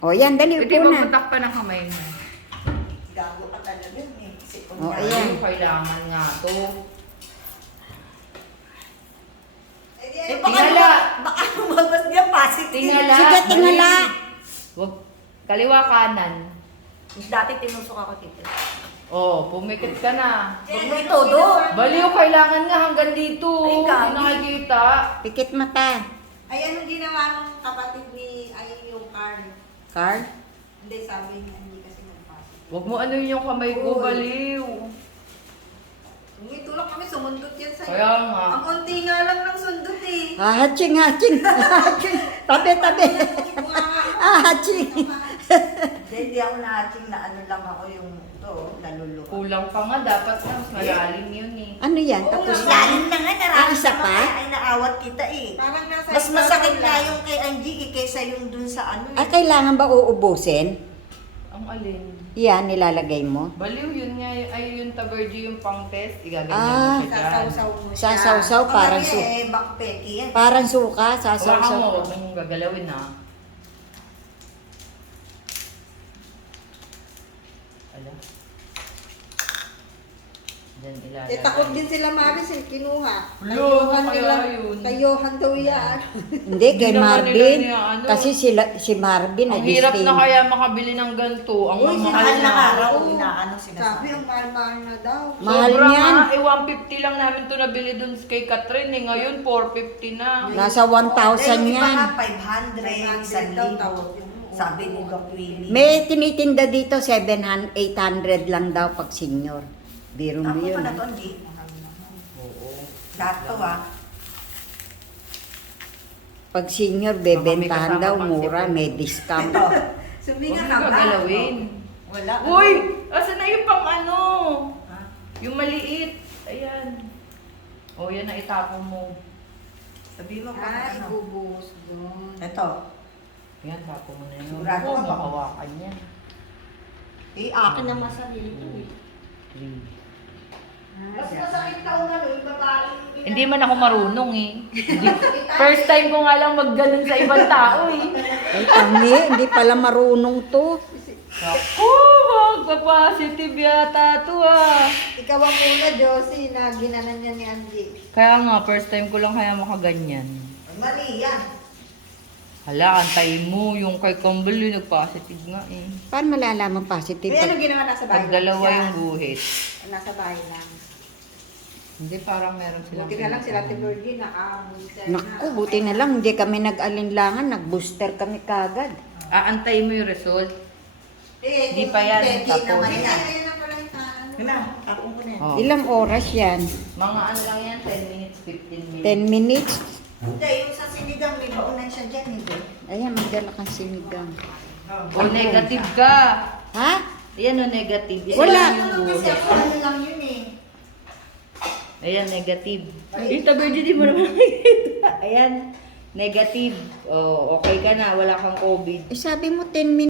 O yan, dali Pwede upo ba na. matak pa ng kamay mo? Gago ka talaga eh. O, Ayan. ayan. Kailangan nga to. Baka Tingala. baka lumabas niya positive. Tingala. Sige, tingala. Wag. Kaliwa kanan. Dati tinusok ako dito. Oh, pumikit ka na. Huwag mo itodo. Baliw, kailangan nga hanggang dito. Ay, Hindi gabi. nakikita. Pikit mata. Ay, anong ginawa nung kapatid ni, ay, yung Carl? Carl? Hindi, sabi niya, hindi kasi nagpasok. Wag mo ano yung kamay ko, Uy. baliw. Tumitulak kami, sumundot yan sa'yo. Kaya nga. Ang unti nga lang ng sundot eh. Haching, haching. Tabi, tabi. Haching. Hindi ako na-aching na ano lang ako yung to, naluluha. Kulang pa nga, dapat na mas malalim yun eh. Ano yan? Oo Tapos nga, na? Lalim na nga, narami isa pa? Ay, naawat kita eh. Parang nasa Mas masakit ibabaw na lang. yung kay Angie eh, kaysa yung dun sa ano Ah, eh. kailangan ba uubusin? Ang alin. Yan, nilalagay mo. Baliw, yun nga, ay yung tabergy yung pang test, igaganyan Ah. mo siya dyan. Sasawsaw mo siya. Sasawsaw, parang Pag su eh, backpeki yan. parang suka, Hawakan mo, sasawsaw. huwag mong gagalawin ha. Ala. Diyan ilalagay. Eh, takot din sila Maris eh, kinuha. Lo, Kayuhan kaya nila- yun. Kayuhan daw yan. Hindi, kay Hindi naman Marvin. nila niya, ano. Kasi si Marvin, Ang hirap nag-stay. na kaya makabili ng ganito. Ang Uy, mahal mahal na na. araw, Oo. inaano Sabi, sinasabi. ang mahal-mahal na daw. Mahal Sobra niyan. nga, 150 lang namin to nabili dun kay Catherine eh. Ngayon, 450 na. Nasa 1,000 Yung iba yan. nga, 500, 500 daw 1,000. tawag yun. Sabi ni Doc Willie. May tinitinda dito, 700, 800 lang daw pag senior. Biro mo Ako yun. pa na ah. to, hindi. Oo. Sakto ah. Pag senior, Baka bebentahan may daw, kasama mura, pang may sipon. discount. Ito. Suminga Huwag ka mo ba? gagalawin. Wala. Uy! Asa na yung pang ano? Ha? Yung maliit. Ayan. O, yan na itapon mo. Sabi mo pa Ah, ano. ibubuhos doon. Ito. Yan, tapon mo na yun. Sigurado Oo, ka ba? makawakan yan. Eh, akin naman sa dito eh. 3. Mas masakit ka una yung babae. Hindi man ako marunong eh. First time ko nga lang magganon sa ibang tao eh. Ay, kami, hindi pala marunong to. Ako, magpa-positive yata to ah. Ikaw ang una, Josie, na ginanan niya ni Angie. Kaya nga, first time ko lang kaya makaganyan. Mali yan. Hala, antayin mo. Yung kay Campbell yung nag-positive nga eh. Paano malalaman positive? Eh, ano Pag, ginawa nasa bahay? Pag dalawa siya? yung guhit. Nasa bahay lang. Hindi, parang meron silang Buti na lang sila Tiburgi, naka-booster na. naku, buti na lang, hindi kami nag-alinlangan, nag-booster kami kagad. Aantayin mo yung result. Eh, Di pa yan, Peki tapos. naman Ay, yan. ayun na pala yung ano. Wala, tapon ko na yan. Oh. Ilang oras yan? Mga ano lang yan, 10 minutes, 15 minutes. 10 minutes? Hindi, yung sa sinigang, may baunan siya dyan, hindi. Ayan, magdala kang sinigang. O negative ka. Ha? Ayan o negative. Isa Wala. lang yung Ano kasi guhit. ako, ano lang yun eh. Ayan, negative. Ito, Virgin, di mo naman nakikita. Ayan, negative. O, okay ka na, wala kang COVID. Eh, sabi mo 10 minutes.